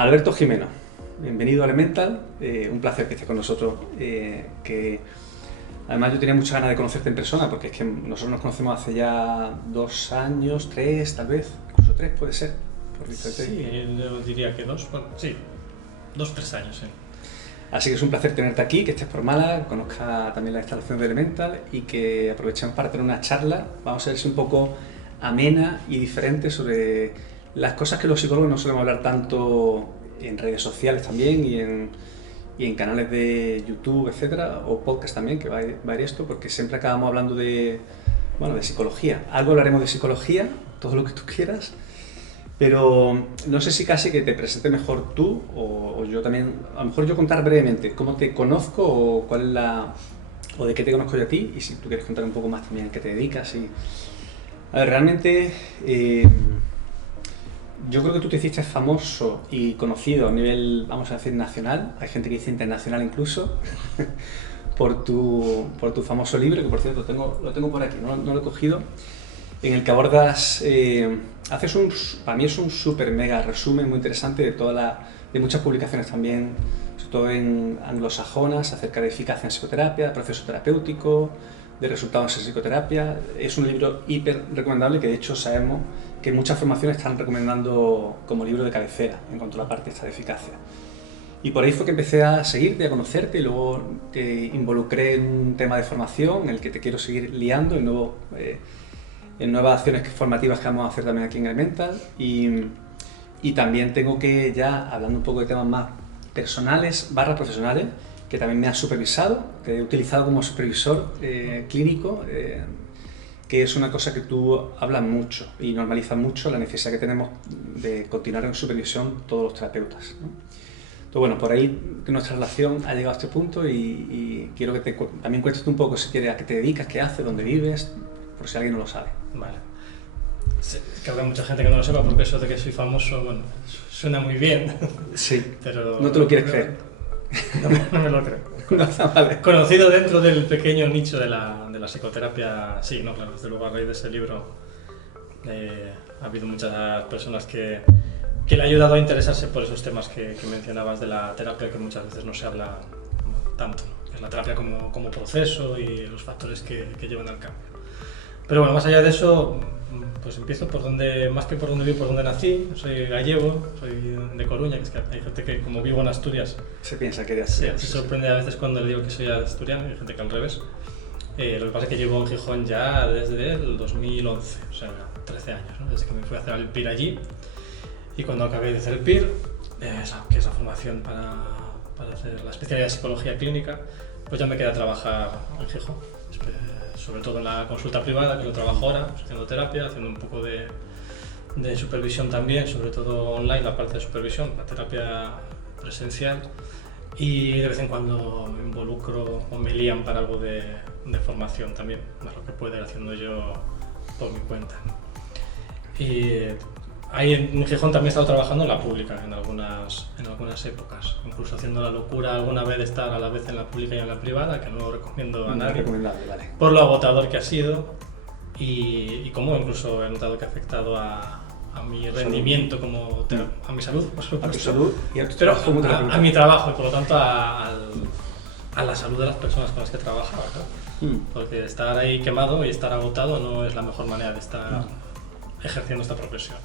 Alberto Jimeno, bienvenido a Elemental, un placer que estés con nosotros, que además yo tenía muchas ganas de conocerte en persona porque es que nosotros nos conocemos hace ya 2 años, 3 tal vez, incluso 3 puede ser. Sí, yo diría que 2, bueno, sí, 2-3 años, sí. Así que es un placer tenerte aquí, que estés por Málaga, conozca también la instalación de Elemental y que aprovechemos para tener una charla, vamos a ver si un poco amena y diferente sobre las cosas que los psicólogos no solemos hablar tanto en redes sociales también y en canales de YouTube, etcétera, o podcast también, que va a ir esto, porque siempre acabamos hablando de psicología. Algo hablaremos de psicología, todo lo que tú quieras, pero no sé si casi que te presente mejor tú o yo también, a lo mejor yo contar brevemente cómo te conozco o cuál es o de qué te conozco yo a ti, y si tú quieres contar un poco más también a qué te dedicas. A ver, realmente yo creo que tú te hiciste famoso y conocido a nivel, vamos a decir, nacional, hay gente que dice internacional incluso, por tu famoso libro, que por cierto lo tengo por aquí, no lo he cogido, en el que abordas, para mí es un súper mega resumen muy interesante de muchas publicaciones también, sobre todo en anglosajonas, acerca de eficacia en psicoterapia, proceso terapéutico, de resultados en psicoterapia. Es un libro hiper recomendable que de hecho sabemos que muchas formaciones están recomendando como libro de cabecera en cuanto a la parte esta de eficacia. Y por ahí fue que empecé a seguirte, a conocerte y luego te involucré en un tema de formación en el que te quiero seguir liando en nuevas acciones formativas que vamos a hacer también aquí en Elemental y también tengo que ya, hablando un poco de temas más personales / profesionales, que también me has supervisado, que he utilizado como supervisor clínico, que es una cosa que tú hablas mucho y normalizas mucho la necesidad que tenemos de continuar en supervisión todos los terapeutas, ¿no? Entonces, bueno, por ahí nuestra relación ha llegado a este punto y quiero que también cuentes un poco, si quieres, a qué te dedicas, qué haces, dónde vives, por si alguien no lo sabe. Vale. Sí, que habrá mucha gente que no lo sepa porque eso de que soy famoso, bueno, suena muy bien. Sí, pero no te lo quieres creer. No me lo creo. No, vale. Conocido dentro del pequeño nicho de la psicoterapia, sí, no, claro, desde luego a raíz de ese libro ha habido muchas personas que le ha ayudado a interesarse por esos temas que mencionabas de la terapia, que muchas veces no se habla tanto, que es la terapia como proceso y los factores que llevan al cambio. Pero bueno, más allá de eso, pues empiezo más que por donde vivo, por donde nací. Soy gallego, soy de Coruña, que es que hay gente que, como vivo en Asturias, se piensa que eres. Se sorprende a veces cuando le digo que soy asturiano, y hay gente que al revés. Lo que pasa es que llevo en Gijón ya desde el 2011, o sea, 13 años, ¿no? Desde que me fui a hacer el PIR allí. Y cuando acabé de hacer el PIR, que es la formación para hacer la especialidad de psicología clínica, pues ya me quedé a trabajar en Gijón, sobre todo en la consulta privada, que lo trabajo ahora, pues haciendo terapia, haciendo un poco de supervisión también, sobre todo online, la parte de supervisión, la terapia presencial, y de vez en cuando me involucro o me lían para algo de formación también, más lo que pueda ir haciendo yo por mi cuenta, ¿no? Y ahí en Gijón también he estado trabajando en la pública en algunas épocas, incluso haciendo la locura alguna vez de estar a la vez en la pública y en la privada, que no lo recomiendo a nadie, vale. Por lo agotador que ha sido y cómo incluso he notado que ha afectado a mi rendimiento, a mi salud, por supuesto, a tu salud y a tu trabajo como terapeuta. a mi trabajo y por lo tanto a la salud de las personas con las que trabajaba, ¿no? Porque estar ahí quemado y estar agotado no es la mejor manera de estar ejerciendo esta profesión.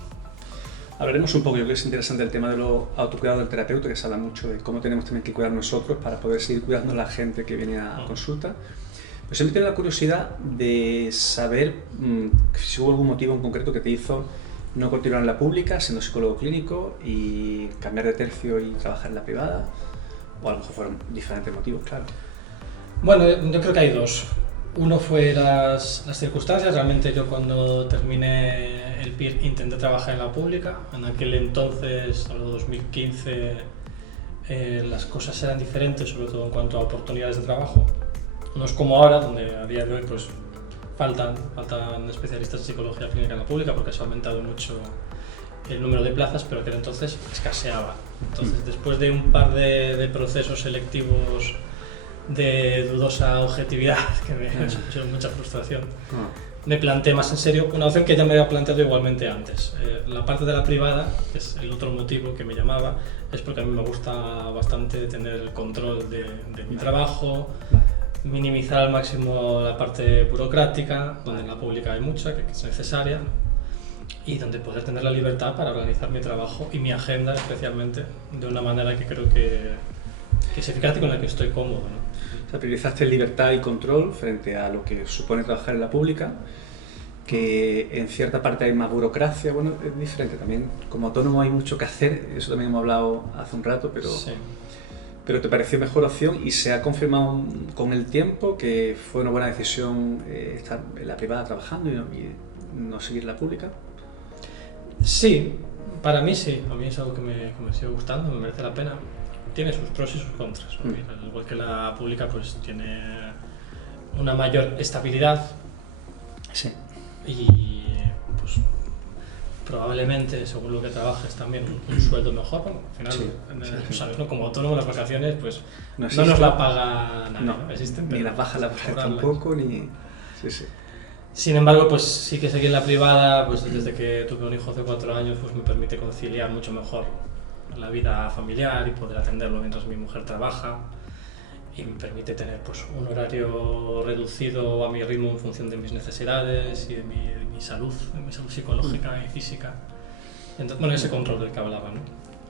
Hablaremos un poco, yo creo que es interesante el tema de lo autocuidado del terapeuta, que se habla mucho de cómo tenemos también que cuidar nosotros para poder seguir cuidando a la gente que viene a consulta. Pero siempre tengo la curiosidad de saber si hubo algún motivo en concreto que te hizo no continuar en la pública, siendo psicólogo clínico, y cambiar de tercio y trabajar en la privada, o a lo mejor fueron diferentes motivos, claro. Bueno, yo creo que hay dos. Uno fue las circunstancias. Realmente yo cuando terminé el PIR intenté trabajar en la pública. En aquel entonces, en 2015, las cosas eran diferentes, sobre todo en cuanto a oportunidades de trabajo. No es como ahora, donde a día de hoy pues, faltan especialistas en psicología clínica en la pública porque se ha aumentado mucho el número de plazas, pero aquel entonces escaseaba. Entonces, después de un par de procesos selectivos de dudosa objetividad, que me ha hecho mucha frustración, me planteé más en serio una opción que ya me había planteado igualmente antes. La parte de la privada, que es el otro motivo que me llamaba, es porque a mí me gusta bastante tener el control de mi trabajo, minimizar al máximo la parte burocrática, donde en la pública hay mucha, que es necesaria, y donde poder tener la libertad para organizar mi trabajo y mi agenda especialmente de una manera que creo que es eficaz y con la que estoy cómodo, ¿no? O sea, priorizaste libertad y control frente a lo que supone trabajar en la pública, que en cierta parte hay más burocracia. Bueno, es diferente también. Como autónomo hay mucho que hacer, eso también hemos hablado hace un rato, pero, Sí. pero te pareció mejor opción y se ha confirmado con el tiempo que fue una buena decisión estar en la privada trabajando y no seguir la pública. Sí, para mí sí, a mí es algo que me sigue gustando, me merece la pena. Tiene sus pros y sus contras, ¿no? Al igual que la pública, pues tiene una mayor estabilidad. Sí. Y pues probablemente, según lo que trabajes, también un sueldo mejor. Bueno, al final, sabes, ¿no? Como autónomo, las vacaciones pues no nos la paga nadie, ¿no? Existen, ni las bajas laborales tampoco, ni... Sí. Sin embargo, pues sí que seguir en la privada, pues desde que tuve un hijo hace 4 años, pues me permite conciliar mucho mejor la vida familiar y poder atenderlo mientras mi mujer trabaja, y me permite tener pues un horario reducido a mi ritmo en función de mis necesidades y de mi salud psicológica y física. Entonces, bueno, ese control del que hablaba, ¿no?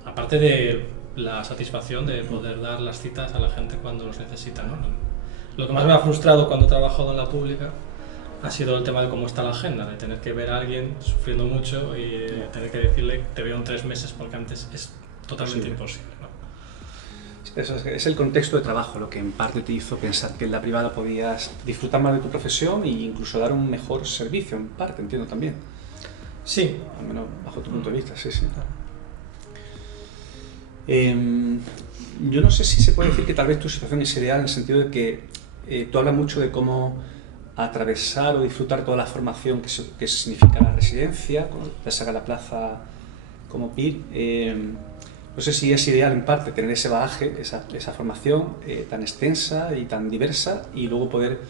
Aparte de la satisfacción de poder dar las citas a la gente cuando los necesita, ¿no? Lo que más me ha frustrado cuando he trabajado en la pública ha sido el tema de cómo está la agenda, de tener que ver a alguien sufriendo mucho y tener que decirle te veo en 3 meses porque antes es totalmente imposible, ¿no? Eso es el contexto de trabajo lo que en parte te hizo pensar que en la privada podías disfrutar más de tu profesión e incluso dar un mejor servicio, en parte, entiendo también. Sí. Al menos bajo tu punto de vista, sí. Yo no sé si se puede decir que tal vez tu situación es ideal en el sentido de que tú hablas mucho de cómo atravesar o disfrutar toda la formación que significa la residencia, cuando te saca la plaza como PIR. No sé si es ideal en parte tener ese bagaje, esa formación tan extensa y tan diversa y luego poder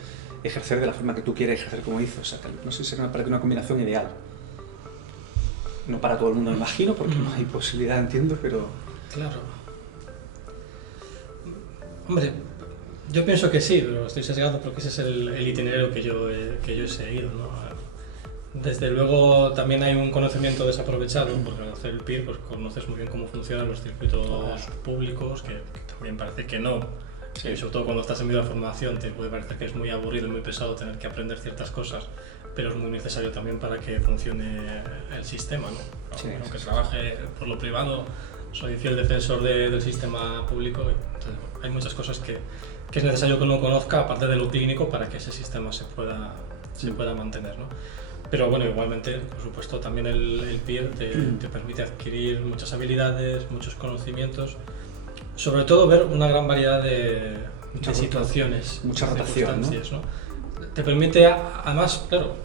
ejercer de la forma que tú quieres ejercer como hizo. O sea, no sé si será para ti una combinación ideal. No para todo el mundo, me imagino, porque no hay posibilidad, entiendo, pero... Claro. Hombre, yo pienso que sí, pero estoy sesgado porque ese es el itinerario que yo he seguido, ¿no? Desde luego también hay un conocimiento desaprovechado, porque al hacer el PIR pues conoces muy bien cómo funcionan los circuitos públicos, que también parece que no. Sí. Y sobre todo cuando estás en medio de formación te puede parecer que es muy aburrido y muy pesado tener que aprender ciertas cosas, pero es muy necesario también para que funcione el sistema, ¿no? Sí, aunque trabaje por lo privado, soy fiel defensor del sistema público. Entonces, hay muchas cosas que es necesario que uno conozca, aparte de lo clínico, para que ese sistema se pueda mantener, ¿no? Pero bueno, igualmente, por supuesto, también el PIR te permite adquirir muchas habilidades, muchos conocimientos, sobre todo ver una gran variedad de situaciones, mucha rotación, ¿no? Te permite, además, claro,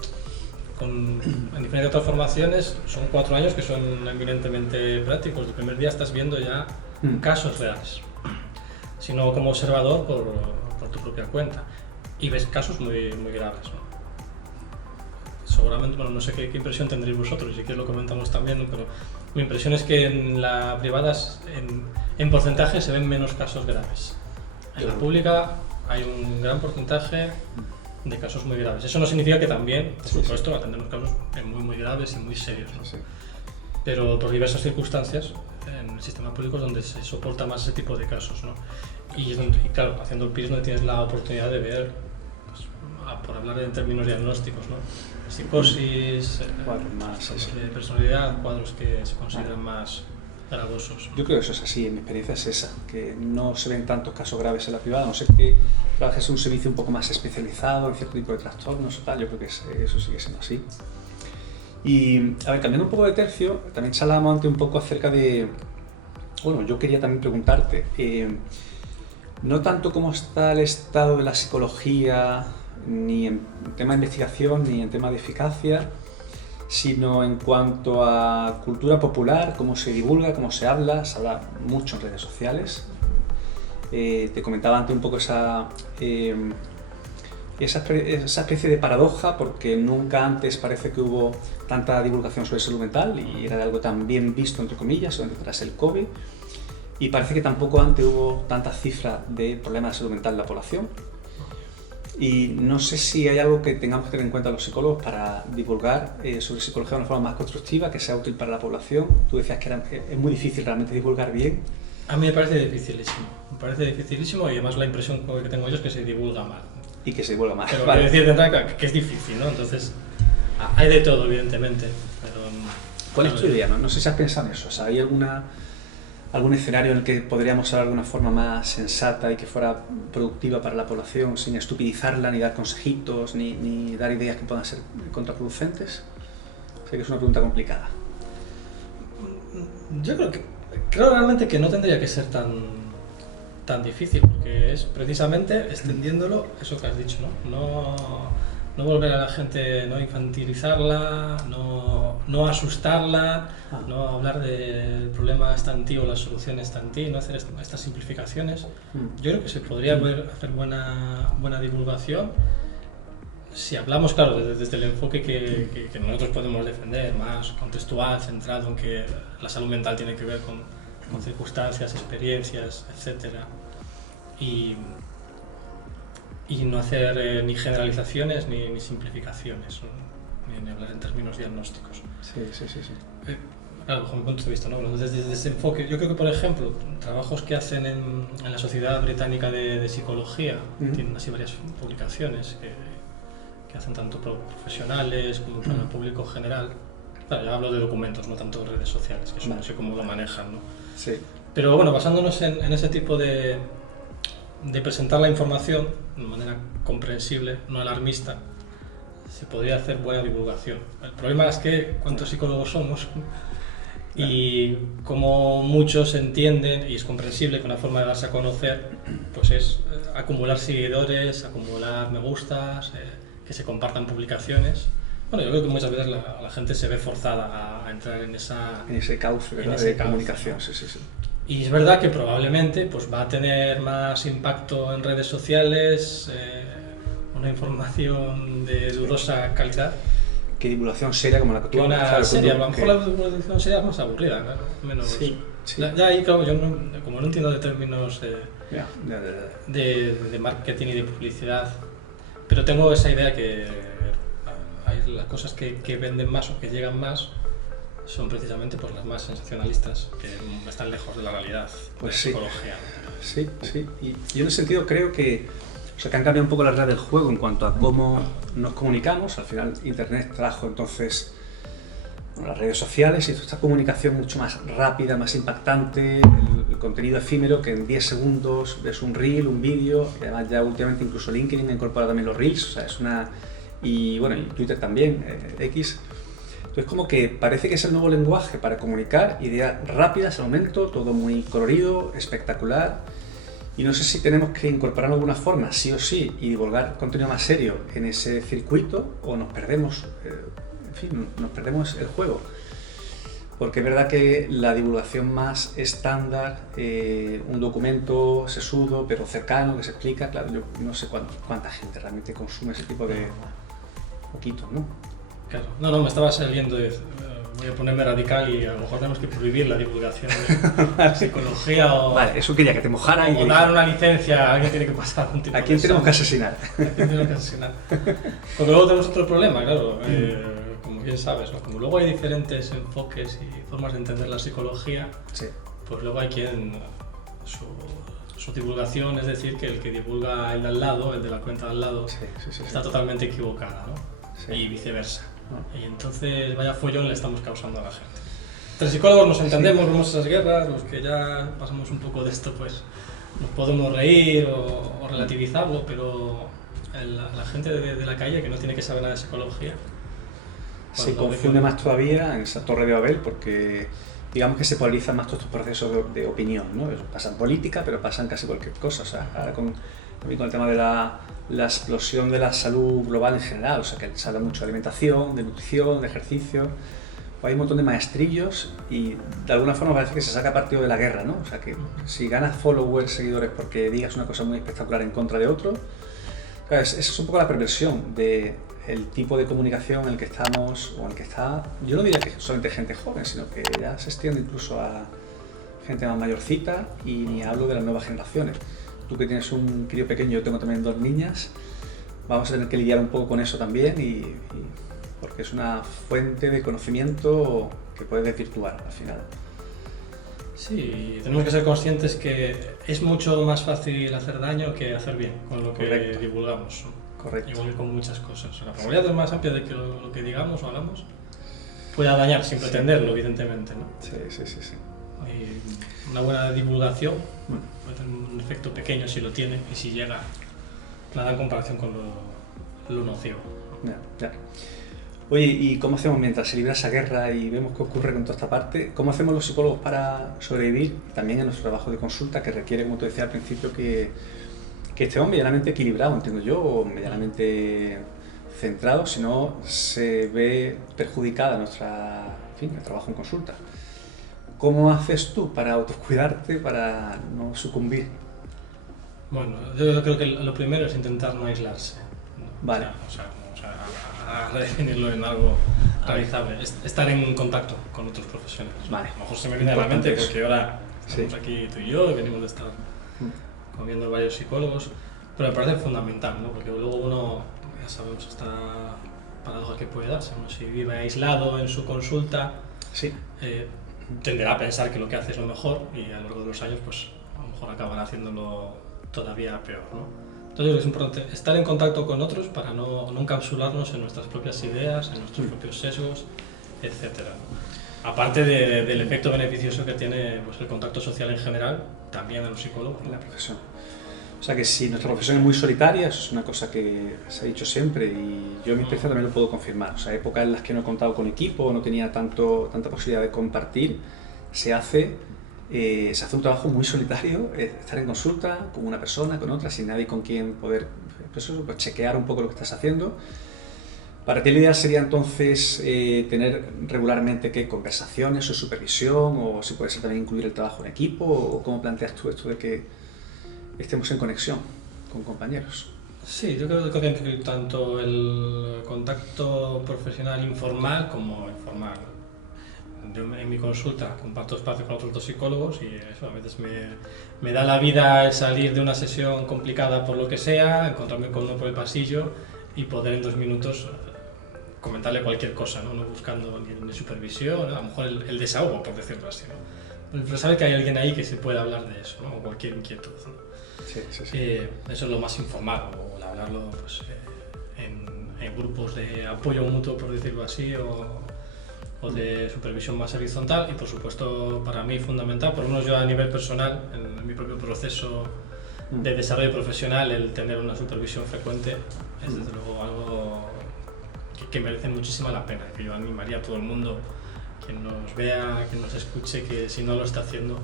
en diferencia de otras formaciones, son 4 años que son eminentemente prácticos. El primer día estás viendo ya casos reales, sino como observador por tu propia cuenta, y ves casos muy, muy graves, ¿no? Seguramente, bueno, no sé qué impresión tendréis vosotros, si queréis lo comentamos también, ¿no? Pero mi impresión es que en la privada, en porcentaje, se ven menos casos graves. En la pública hay un gran porcentaje de casos muy graves. Eso no significa que también, por supuesto, atendemos casos muy, muy graves y muy serios, ¿no? Pero por diversas circunstancias, en el sistema público es donde se soporta más ese tipo de casos, ¿no? Y claro, haciendo el PIR no tienes la oportunidad de ver, pues, por hablar en términos diagnósticos, ¿no? Psicosis, cuadros de personalidad, cuadros que se consideran más gravosos. Yo creo que eso es así, en mi experiencia es esa, que no se ven tantos casos graves en la privada, no sé que trabajes en un servicio un poco más especializado en cierto tipo de trastornos o tal, yo creo que eso sigue siendo así. Y, a ver, cambiando un poco de tercio, también charlábamos antes un poco acerca de... Bueno, yo quería también preguntarte, no tanto cómo está el estado de la psicología, ni en tema de investigación, ni en tema de eficacia, sino en cuanto a cultura popular, cómo se divulga, cómo se habla mucho en redes sociales. Te comentaba antes un poco esa esa especie de paradoja, porque nunca antes parece que hubo tanta divulgación sobre salud mental y era algo tan bien visto, entre comillas, solamente tras el COVID, y parece que tampoco antes hubo tantas cifras de problemas de salud mental en la población. Y no sé si hay algo que tengamos que tener en cuenta los psicólogos para divulgar sobre psicología de una forma más constructiva, que sea útil para la población. Tú decías que es muy difícil realmente divulgar bien. A mí me parece dificilísimo y además la impresión que tengo yo es que se divulga mal. Y que se divulga mal. Pero vale. Quiero decir que es difícil, ¿no? Entonces, hay de todo, evidentemente. Pero, ¿cuál es tu idea? No sé si has pensado en eso. O sea, ¿hay algún escenario en el que podríamos hablar de una forma más sensata y que fuera productiva para la población, sin estupidizarla, ni dar consejitos, ni dar ideas que puedan ser contraproducentes? Sé que es una pregunta complicada. Yo creo realmente que no tendría que ser tan difícil, porque es precisamente extendiéndolo eso que has dicho, no volver a la gente, no infantilizarla, no asustarla, no hablar del problema está en ti o la solución está en ti, no hacer estas simplificaciones. Yo creo que se podría hacer buena divulgación si hablamos, claro, desde el enfoque que nosotros podemos defender, más contextual, centrado en que la salud mental tiene que ver con circunstancias, experiencias, etcétera, y no hacer ni generalizaciones ni simplificaciones, ni hablar en términos diagnósticos. Sí. Claro, bajo mi punto de vista, ¿no? Desde ese enfoque, yo creo que, por ejemplo, trabajos que hacen en la Sociedad Británica de Psicología, tienen así varias publicaciones que hacen tanto profesionales como para el público general. Claro, ya hablo de documentos, no tanto de redes sociales, que eso no sé cómo lo manejan, ¿no? Sí. Pero bueno, basándonos en ese tipo de presentar la información de manera comprensible, no alarmista, se podría hacer buena divulgación. El problema es que cuántos psicólogos somos y como muchos entienden, y es comprensible que una forma de darse a conocer pues es acumular seguidores, acumular me gustas, que se compartan publicaciones. Bueno, yo creo que muchas veces la gente se ve forzada a entrar en ese cauce, ¿verdad? De comunicación, ¿no? Sí. Y es verdad que probablemente pues, va a tener más impacto en redes sociales, una información de dudosa calidad. Que divulgación seria como la que tú hablas. Seria, a lo mejor la divulgación seria es más aburrida, claro, menos. Sí. Ya ahí, claro, yo como no entiendo de términos de marketing y de publicidad, pero tengo esa idea que hay las cosas que venden más o que llegan más son precisamente pues, las más sensacionalistas, que están lejos de la realidad pues de la psicología. Sí. Y en ese sentido creo que han cambiado un poco las reglas del juego en cuanto a cómo nos comunicamos. Al final Internet trajo entonces las redes sociales y esta comunicación mucho más rápida, más impactante, el contenido efímero que en 10 segundos ves un reel, un vídeo, y además ya últimamente incluso LinkedIn ha incorporado también los reels, o sea, es y bueno, y Twitter también, X. Entonces como que parece que es el nuevo lenguaje para comunicar, ideas rápidas al momento, todo muy colorido, espectacular, y no sé si tenemos que incorporar de alguna forma, sí o sí, y divulgar contenido más serio en ese circuito, o nos perdemos, nos perdemos el juego. Porque es verdad que la divulgación más estándar, un documento sesudo pero cercano que se explica, claro, yo no sé cuánta gente realmente consume ese tipo de poquitos, ¿no? Claro, no, me estaba saliendo voy a ponerme radical y a lo mejor tenemos que prohibir la divulgación de psicología o... Vale, eso quería que te mojara o dar una licencia, alguien tiene que pasar un tipo ¿A quién tenemos que asesinar? Porque luego tenemos otro problema, claro, como bien sabes, ¿no? Como luego hay diferentes enfoques y formas de entender la psicología, sí. Pues luego hay quien su divulgación, es decir, que el que divulga el de al lado, el de la cuenta de al lado, está totalmente equivocada, ¿no? Sí. Y viceversa. Y entonces vaya follón le estamos causando a la gente. Entre psicólogos nos entendemos, vemos esas guerras, los que ya pasamos un poco de esto pues nos podemos reír o relativizarlo, pero la gente de la calle que no tiene que saber nada de psicología se confunde más todavía en esa torre de Babel, porque digamos que se polarizan más todos estos procesos de opinión, ¿no? Pasa en política, pero pasa en casi cualquier cosa. O sea, ahora con el tema de la explosión de la salud global en general, o sea, que se habla mucho de alimentación, de nutrición, de ejercicio, pues hay un montón de maestrillos y de alguna forma parece que se saca partido de la guerra, ¿no? O sea, que si ganas followers, seguidores porque digas una cosa muy espectacular en contra de otro, Claro, esa es un poco la perversión del tipo de comunicación en el que estamos, o en el que está, yo no diría que solamente gente joven, sino que ya se extiende incluso a gente más mayorcita, y ni hablo de las nuevas generaciones. Tú que tienes un crío pequeño, yo tengo también 2 niñas, vamos a tener que lidiar un poco con eso también, porque es una fuente de conocimiento que puedes desvirtuar al final. Sí, tenemos que ser conscientes que es mucho más fácil hacer daño que hacer bien con lo que Correcto. divulgamos, ¿no? Correcto. Igual que con muchas cosas. La probabilidad es más amplia de que lo que digamos o hablamos pueda dañar sin pretenderlo, evidentemente, ¿no? Sí. Y una buena divulgación puede tener un efecto pequeño si lo tiene y si llega, nada en comparación con lo nocivo. Ya. Oye, ¿y cómo hacemos mientras se libra esa guerra y vemos qué ocurre con toda esta parte? ¿Cómo hacemos los psicólogos para sobrevivir también en nuestro trabajo de consulta, que requiere, como te decía al principio, que estemos medianamente equilibrados, entiendo yo, o medianamente centrados, si no se ve perjudicada el trabajo en consulta? ¿Cómo haces tú para autocuidarte, para no sucumbir? Bueno, yo creo que lo primero es intentar no aislarse, ¿no? Vale. O sea, a definirlo en algo realizable, estar en contacto con otros profesionales. Vale. A lo mejor se me viene a la mente Importante porque ahora Sí. estamos aquí tú y yo, y venimos de estar viendo varios psicólogos, pero me parece fundamental, ¿no? Porque luego uno, ya sabemos esta paradoja que puede darse, uno si vive aislado en su consulta, Sí. tenderá a pensar que lo que hace es lo mejor y a lo largo de los años pues a lo mejor acabará haciéndolo todavía peor, ¿no? Entonces es importante estar en contacto con otros para no encapsularnos en nuestras propias ideas, en nuestros propios sesgos, etc. Aparte del efecto beneficioso que tiene pues, el contacto social en general, también a los psicólogos, En la profesión. O sea que si nuestra profesión es muy solitaria, eso es una cosa que se ha dicho siempre, y yo en mi experiencia también lo puedo confirmar. O sea, épocas en las que no he contado con equipo, no tenía tanta posibilidad de compartir, se hace un trabajo muy solitario, estar en consulta con una persona, con otra, sin nadie con quien poder pues, chequear un poco lo que estás haciendo. Para ti la idea sería entonces tener regularmente ¿qué? Conversaciones o supervisión, o si puede ser también incluir el trabajo en equipo, o cómo planteas tú esto de que estemos en conexión con compañeros. Sí, yo creo que hay que incluir tanto el contacto profesional informal como el formal. Yo en mi consulta comparto espacio con otros 2 psicólogos y eso a veces me da la vida el salir de una sesión complicada por lo que sea, encontrarme con uno por el pasillo y poder en 2 minutos comentarle cualquier cosa, no buscando ni supervisión, a lo mejor el desahogo, por decirlo así, ¿no? Pero saber que hay alguien ahí que se puede hablar de eso, ¿no? O cualquier inquietud, ¿no? Sí. Eso es lo más informal, o el hablarlo pues, en grupos de apoyo mutuo, por decirlo así, o de supervisión más horizontal, y por supuesto para mí fundamental, por lo menos yo a nivel personal, en mi propio proceso de desarrollo profesional, el tener una supervisión frecuente es desde luego algo que merece muchísima la pena, que yo animaría a todo el mundo, quien nos vea, quien nos escuche, que si no lo está haciendo,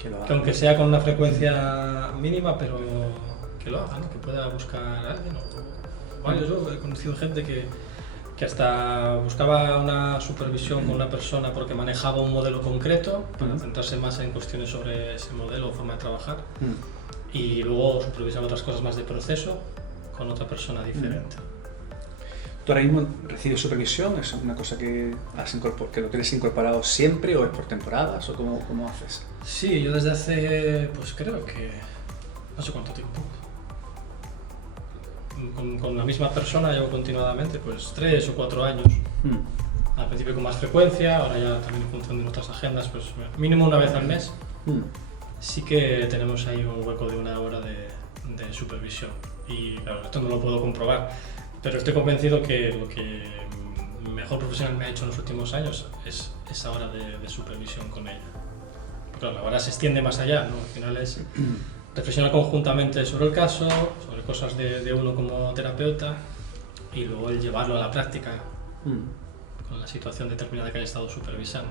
que aunque sea con una frecuencia mínima, pero que lo haga, ¿no? Que pueda buscar a alguien o varios. Yo he conocido gente que hasta buscaba una supervisión con una persona porque manejaba un modelo concreto para centrarse más en cuestiones sobre ese modelo o forma de trabajar, y luego supervisar otras cosas más de proceso con otra persona diferente. ¿Tú ahora mismo recibes supervisión? ¿Es una cosa que lo tienes incorporado siempre, o es por temporadas, o cómo haces? Sí, yo desde hace, pues creo que no sé cuánto tiempo. Con la misma persona llevo continuadamente pues 3 o 4 años. Al principio con más frecuencia, ahora ya también en función de nuestras agendas, pues mínimo una vez al mes. Sí que tenemos ahí un hueco de 1 hora de supervisión. Y claro, esto no lo puedo comprobar, pero estoy convencido que lo que mejor profesional me ha hecho en los últimos años es esa hora de supervisión con ella. Claro, la hora se extiende más allá, ¿no? Al final es reflexionar conjuntamente sobre el caso, sobre cosas de uno como terapeuta, y luego el llevarlo a la práctica con la situación determinada que haya estado supervisando.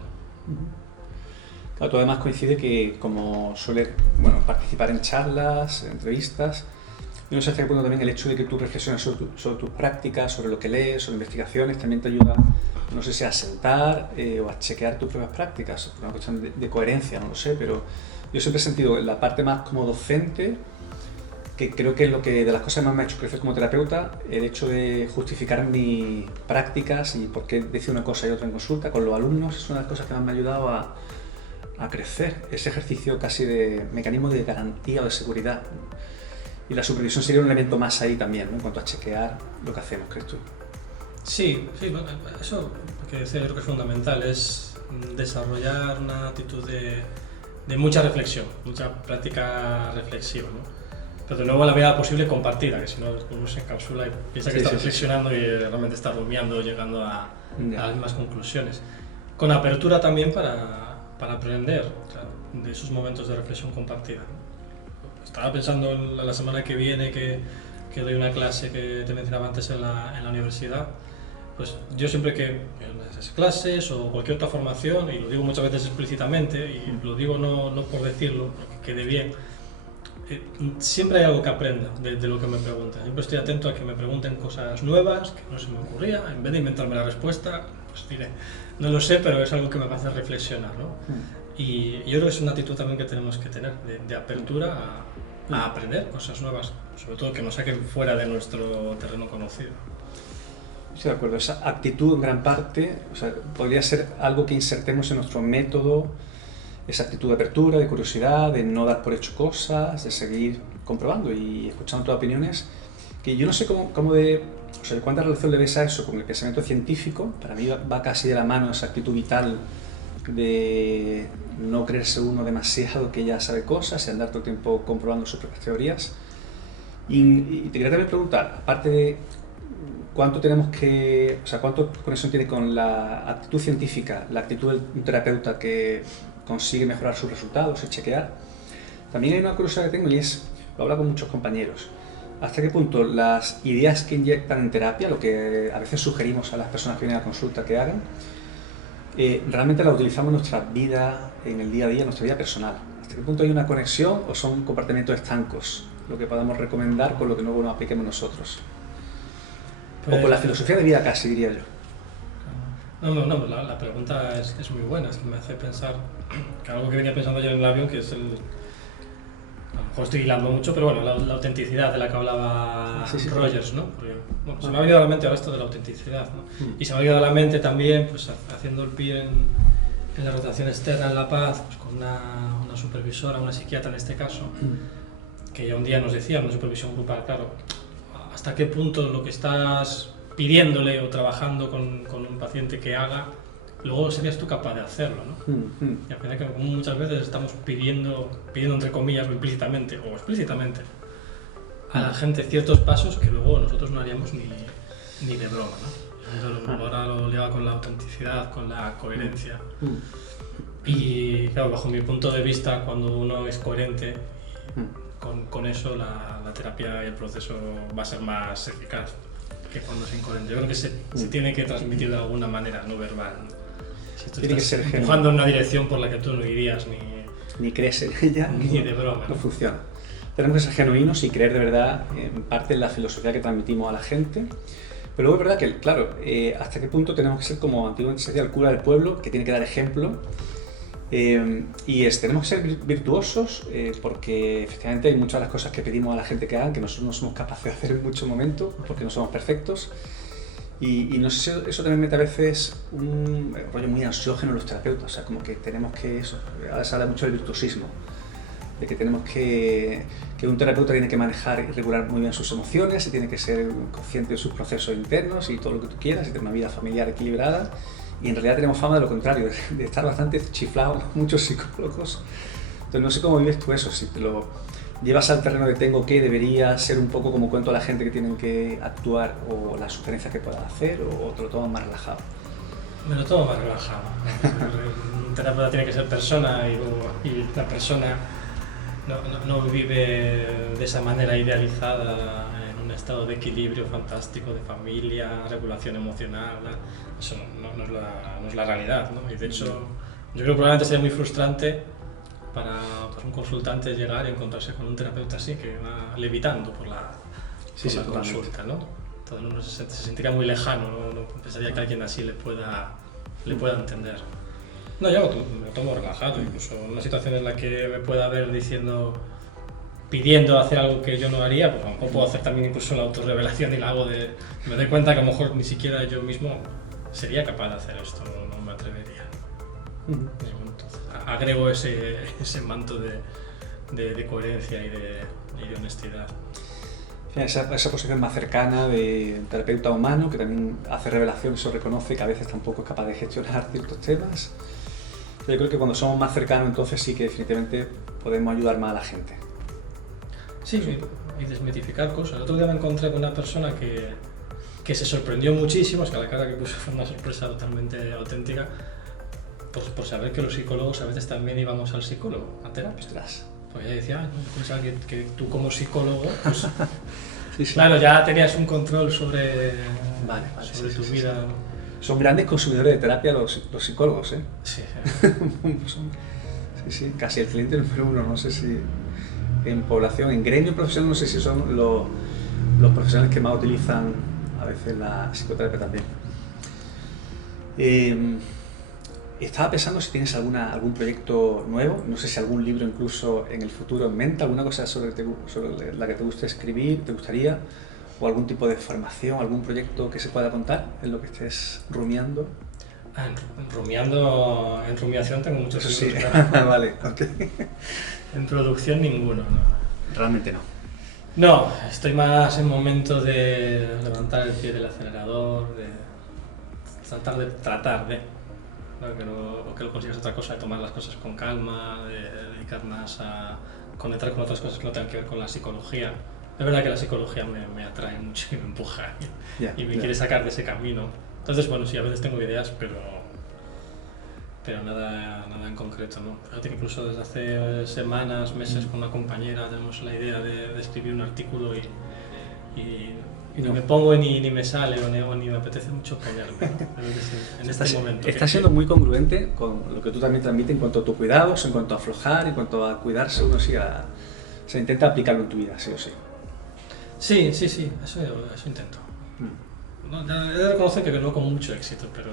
Claro, tú además coincide que como sueles participar en charlas, entrevistas, yo no sé hasta qué punto también el hecho de que tú reflexiones sobre tus prácticas, sobre lo que lees, sobre investigaciones, también te ayuda, no sé si a sentar o a chequear tus propias prácticas, por una cuestión de coherencia, no lo sé, pero yo siempre he sentido la parte más como docente, que creo que es lo que de las cosas que más me ha hecho crecer como terapeuta, el hecho de justificar mis prácticas y por qué decir una cosa y otra en consulta con los alumnos es una de las cosas que más me ha ayudado a crecer, ese ejercicio casi de mecanismo de garantía o de seguridad. Y la supervisión sería un elemento más ahí también, ¿no? En cuanto a chequear lo que hacemos, ¿crees tú? Sí, bueno, eso que decía yo creo que es fundamental, es desarrollar una actitud de mucha reflexión, mucha práctica reflexiva, ¿no? Pero de nuevo la medida posible compartida, que si no uno se encapsula y piensa que está reflexionando y realmente está rumiando, llegando a las mismas conclusiones. Con apertura también para aprender, claro, de esos momentos de reflexión compartida, ¿no? Estaba pensando en la semana que viene que doy una clase que te mencionaba antes en la universidad. Pues yo siempre que en esas clases o cualquier otra formación, y lo digo muchas veces explícitamente, y lo digo no por decirlo, porque quede bien, siempre hay algo que aprenda de lo que me preguntan. Siempre estoy atento a que me pregunten cosas nuevas, que no se me ocurría. En vez de inventarme la respuesta, pues diré, no lo sé, pero es algo que me hace reflexionar, ¿no? Y yo creo que es una actitud también que tenemos que tener, de apertura a aprender cosas nuevas, sobre todo que nos saquen fuera de nuestro terreno conocido. Estoy de acuerdo, esa actitud en gran parte, o sea, podría ser algo que insertemos en nuestro método, esa actitud de apertura, de curiosidad, de no dar por hecho cosas, de seguir comprobando y escuchando todas opiniones, que yo no sé o sea, cuánta relación le ves a eso con el pensamiento científico. Para mí va casi de la mano esa actitud vital de no creerse uno demasiado que ya sabe cosas y andar todo el tiempo comprobando sus propias teorías. Y te quería también preguntar, aparte de cuánto conexión tiene con la actitud científica, la actitud de un terapeuta que consigue mejorar sus resultados y chequear. También hay una curiosidad que tengo y es, lo hablo con muchos compañeros, hasta qué punto las ideas que inyectan en terapia, lo que a veces sugerimos a las personas que vienen a la consulta que hagan, realmente la utilizamos en nuestra vida, en el día a día, en nuestra vida personal. ¿Hasta qué punto hay una conexión o son compartimentos estancos lo que podamos recomendar con lo que luego nos apliquemos nosotros? Pues, o con la filosofía de vida casi, diría yo. No, la pregunta es muy buena, es que me hace pensar que algo que venía pensando ayer en el avión, que es a lo mejor estoy hilando mucho, pero bueno, la autenticidad de la que hablaba Rogers, ¿no? Porque, bueno, se me ha venido a la mente ahora esto de la autenticidad, ¿no? Y se me ha venido a la mente también, pues haciendo el pie en la rotación externa en La Paz, pues con una supervisora, una psiquiatra en este caso, que ya un día nos decía, una supervisión grupal, claro, hasta qué punto lo que estás pidiéndole o trabajando con un paciente que haga, luego serías tú capaz de hacerlo, ¿no? Y al final que muchas veces estamos pidiendo entre comillas o implícitamente o explícitamente a la gente ciertos pasos que luego nosotros no haríamos ni de broma, ¿no? Entonces, ahora lo lleva con la autenticidad, con la coherencia. Y claro, bajo mi punto de vista, cuando uno es coherente, con eso la terapia y el proceso va a ser más eficaz que cuando es incoherente. Yo creo que se tiene que transmitir de alguna manera, no verbal, ¿no? Si tú tiene que ser empujando en una dirección por la que tú no irías ni crees en ella, ni de broma. No funciona. Tenemos que ser genuinos y creer de verdad en parte en la filosofía que transmitimos a la gente. Pero luego es verdad que, claro, hasta qué punto tenemos que ser como antiguamente se decía el cura del pueblo, que tiene que dar ejemplo. Tenemos que ser virtuosos porque efectivamente hay muchas de las cosas que pedimos a la gente que hagan que nosotros no somos capaces de hacer en muchos momentos porque no somos perfectos y no sé si eso también mete a veces un rollo muy ansiógeno en los terapeutas, o sea, como que tenemos que ahora se habla mucho del virtuosismo, de que tenemos que un terapeuta tiene que manejar y regular muy bien sus emociones y tiene que ser consciente de sus procesos internos y todo lo que tú quieras y tener una vida familiar equilibrada. Y en realidad tenemos fama de lo contrario, de estar bastante chiflados muchos psicólogos. Entonces no sé cómo vives tú eso, si te lo llevas al terreno de tengo que, debería ser un poco como cuento a la gente que tienen que actuar o las sugerencias que puedan hacer o te lo tomas más relajado. Me lo tomo más relajado. Un terapeuta tiene que ser persona y la persona no vive de esa manera idealizada en un estado de equilibrio fantástico, de familia, regulación emocional. Eso no es la realidad, ¿no? Y de hecho, yo creo que probablemente sería muy frustrante para un consultante llegar y encontrarse con un terapeuta así que va levitando por la consulta, ¿no? Entonces uno se sentiría muy lejano, no pensaría que alguien así le pueda entender. No, yo me lo tomo relajado, incluso en una situación en la que me pueda ver diciendo pidiendo hacer algo que yo no haría, pues a lo mejor puedo hacer también incluso la autorrevelación y la hago me doy cuenta que a lo mejor ni siquiera yo mismo sería capaz de hacer esto, no me atrevería. Entonces, agrego ese manto de coherencia y de honestidad. Esa posición más cercana de terapeuta humano, que también hace revelación, eso reconoce que a veces tampoco es capaz de gestionar ciertos temas. Yo creo que cuando somos más cercanos, entonces sí que definitivamente podemos ayudar más a la gente. Sí, y desmitificar cosas. El otro día me encontré con una persona que se sorprendió muchísimo, es que la cara que puso fue una sorpresa totalmente auténtica, por saber que los psicólogos a veces también íbamos al psicólogo a terapia. Pues ella decía, no pensaba que tú como psicólogo, pues sí. Claro, ya tenías un control sobre tu vida. Son grandes consumidores de terapia los psicólogos, ¿eh? Sí. Sí, casi el cliente número uno, no sé si en población, en gremio profesional, no sé si son los profesionales que más utilizan a veces la psicoterapia también. Estaba pensando si tienes algún proyecto nuevo, no sé si algún libro incluso en el futuro en mente, alguna cosa sobre la que te guste escribir, te gustaría, o algún tipo de formación, algún proyecto que se pueda contar en lo que estés rumiando. En rumiación tengo muchos libros. Sí, claro. Vale, okay. En producción ninguno, ¿no? Realmente no. No, estoy más en momento de levantar el pie del acelerador, de tratar de que lo consigas otra cosa, de tomar las cosas con calma, de dedicar más a conectar con otras cosas que no tengan que ver con la psicología. Es verdad que la psicología me atrae mucho y me empuja y me quiere sacar de ese camino. Entonces, bueno, sí, a veces tengo ideas, pero nada en concreto, ¿no? Fíjate que incluso desde hace semanas, meses, con una compañera tenemos la idea de escribir un artículo y ni me pongo ni me sale o ni me apetece mucho ponerme, ¿no? en este momento. Está siendo muy congruente con lo que tú también transmites en cuanto a tus cuidados, en cuanto a aflojar, en cuanto a cuidarse uno, se intenta aplicarlo en tu vida, sí o sí. Sí, eso intento. No, he de reconocer que no con mucho éxito, pero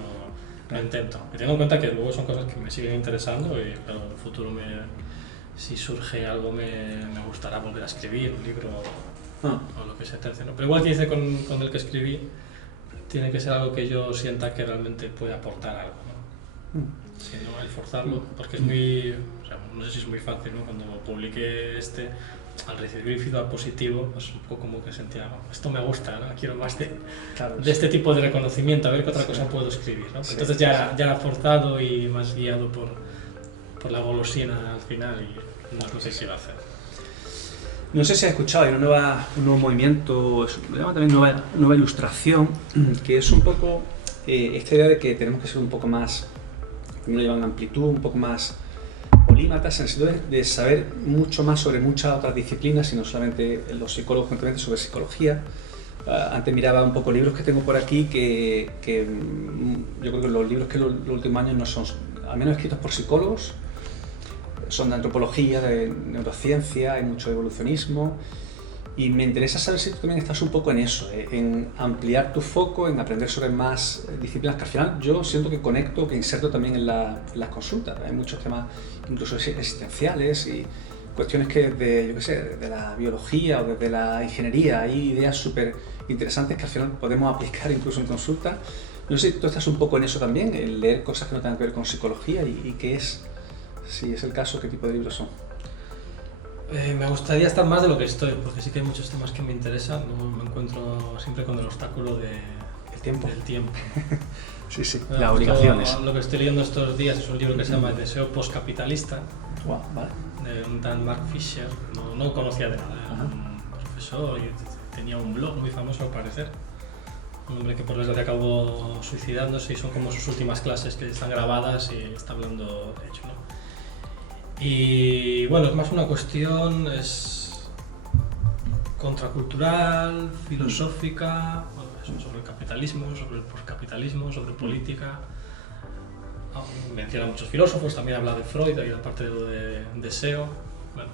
lo intento. Y tengo en cuenta que luego son cosas que me siguen interesando y claro, en el futuro si surge algo me gustará volver a escribir un libro o lo que sea tercio, ¿no? Pero igual que hice con el que escribí, tiene que ser algo que yo sienta que realmente puede aportar algo, ¿no? Si no, el forzarlo, porque es muy, no sé si es muy fácil, ¿no? Cuando publiqué al recibir feedback positivo, pues un poco como que sentía, esto me gusta, ¿no? Quiero más de este tipo de reconocimiento, a ver qué otra cosa puedo escribir, ¿no? Entonces ya era forzado y más guiado por la golosina al final y no es lo que quiero hacer. No sé si has escuchado, hay un nuevo movimiento, lo llaman también nueva ilustración, que es un poco esta idea de que tenemos que ser un poco más, como lo llaman, amplitud, un poco más polímatas, en el sentido de saber mucho más sobre muchas otras disciplinas y no solamente los psicólogos, concretamente sobre psicología. Antes miraba un poco libros que tengo por aquí que yo creo que los libros que los últimos años no son, al menos escritos por psicólogos, son de antropología, de neurociencia, hay mucho evolucionismo y me interesa saber si tú también estás un poco en eso, en ampliar tu foco, en aprender sobre más disciplinas que al final yo siento que conecto, que inserto también en las consultas. Hay muchos temas incluso existenciales y cuestiones que de la biología o desde la ingeniería, hay ideas súper interesantes que al final podemos aplicar incluso en consulta. No sé si tú estás un poco en eso también, en leer cosas que no tengan que ver con psicología y qué es. Si es el caso, ¿qué tipo de libros son? Me gustaría estar más de lo que estoy, porque sí que hay muchos temas que me interesan. Luego me encuentro siempre con el obstáculo del tiempo. Sí, las obligaciones. Lo que estoy leyendo estos días es un libro que se llama El deseo postcapitalista, wow, vale. De un tal Mark Fisher. No conocía de nada, era un profesor y tenía un blog muy famoso al parecer. Un hombre que por desgracia acabó suicidándose y son como sus últimas clases que están grabadas y está hablando de ello, ¿no? Y bueno, es más una cuestión contracultural, filosófica, sobre el capitalismo, sobre el postcapitalismo, sobre política. Menciona a muchos filósofos, también habla de Freud, hay una parte de deseo. Bueno,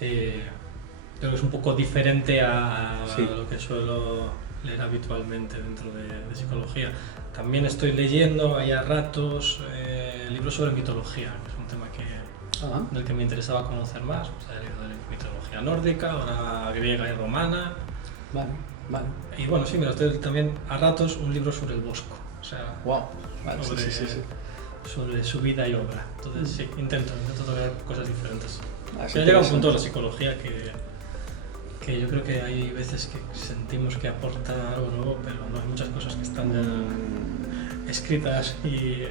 creo que es un poco diferente a lo que suelo leer habitualmente dentro de psicología. También estoy leyendo, hay a ratos, libros sobre mitología, que es un tema que Ajá. del que me interesaba conocer más. Pues he leído de mitología nórdica, ahora griega y romana. Vale, vale. Y bueno, sí, me lo estoy también a ratos un libro sobre el Bosco. O sea, Wow. Vale, sobre, sí. sobre su vida y obra. Entonces sí, intento tocar cosas diferentes. Es Ya llega un punto de la interesante. psicología que yo creo que hay veces que sentimos que aporta algo nuevo, pero no, hay muchas cosas que están ya escritas y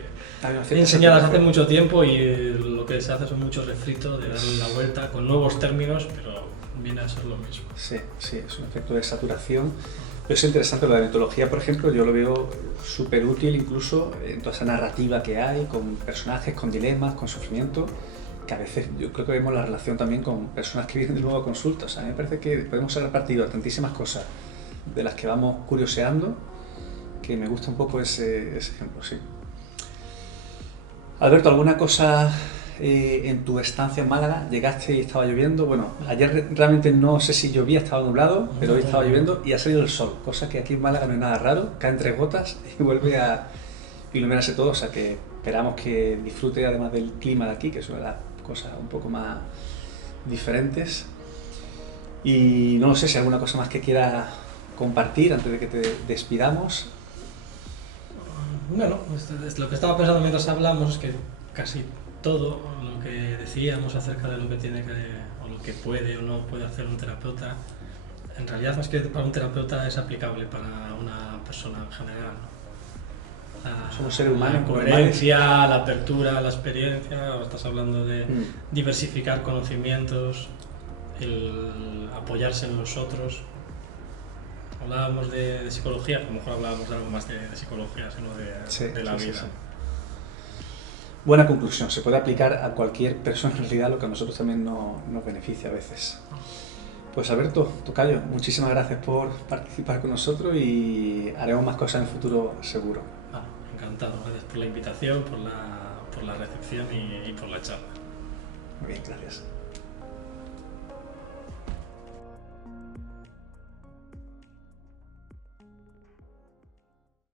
Hay una cierta enseñadas hace saturación. mucho tiempo, y lo que se hace son muchos refritos de darle la vuelta con nuevos términos, pero viene a ser lo mismo. Sí, es un efecto de saturación. Pero es interesante lo de la mitología, por ejemplo, yo lo veo súper útil incluso en toda esa narrativa que hay, con personajes, con dilemas, con sufrimiento, que a veces yo creo que vemos la relación también con personas que vienen de nuevo a consulta. O sea, a mí me parece que podemos sacar partido a tantísimas cosas de las que vamos curioseando, que me gusta un poco ese ejemplo, sí. Alberto, ¿alguna cosa en tu estancia en Málaga? ¿Llegaste y estaba lloviendo? Bueno, ayer realmente no sé si llovía, estaba nublado, pero hoy estaba lloviendo y ha salido el sol, cosa que aquí en Málaga no es nada raro, caen 3 gotas y vuelve a iluminarse todo, o sea que esperamos que disfrute además del clima de aquí, que es una de las cosas un poco más diferentes. Y no lo sé si hay alguna cosa más que quiera compartir antes de que te despidamos. Bueno, lo que estaba pensando mientras hablamos es que casi todo lo que decíamos acerca de lo que tiene que, o lo que puede o no puede hacer un terapeuta, en realidad más que para un terapeuta es aplicable para una persona en general, ¿no? Somos seres humanos, La coherencia, la apertura, la experiencia, o estás hablando de diversificar conocimientos, el apoyarse en los otros. Hablábamos de psicología, a lo mejor hablábamos de algo más de psicología, sino de la vida. Sí. Buena conclusión, se puede aplicar a cualquier persona en realidad, lo que a nosotros también nos beneficia a veces. Pues Alberto, tocayo, muchísimas gracias por participar con nosotros y haremos más cosas en el futuro seguro. Bueno, encantado, gracias por la invitación, por la recepción y por la charla. Muy bien, gracias.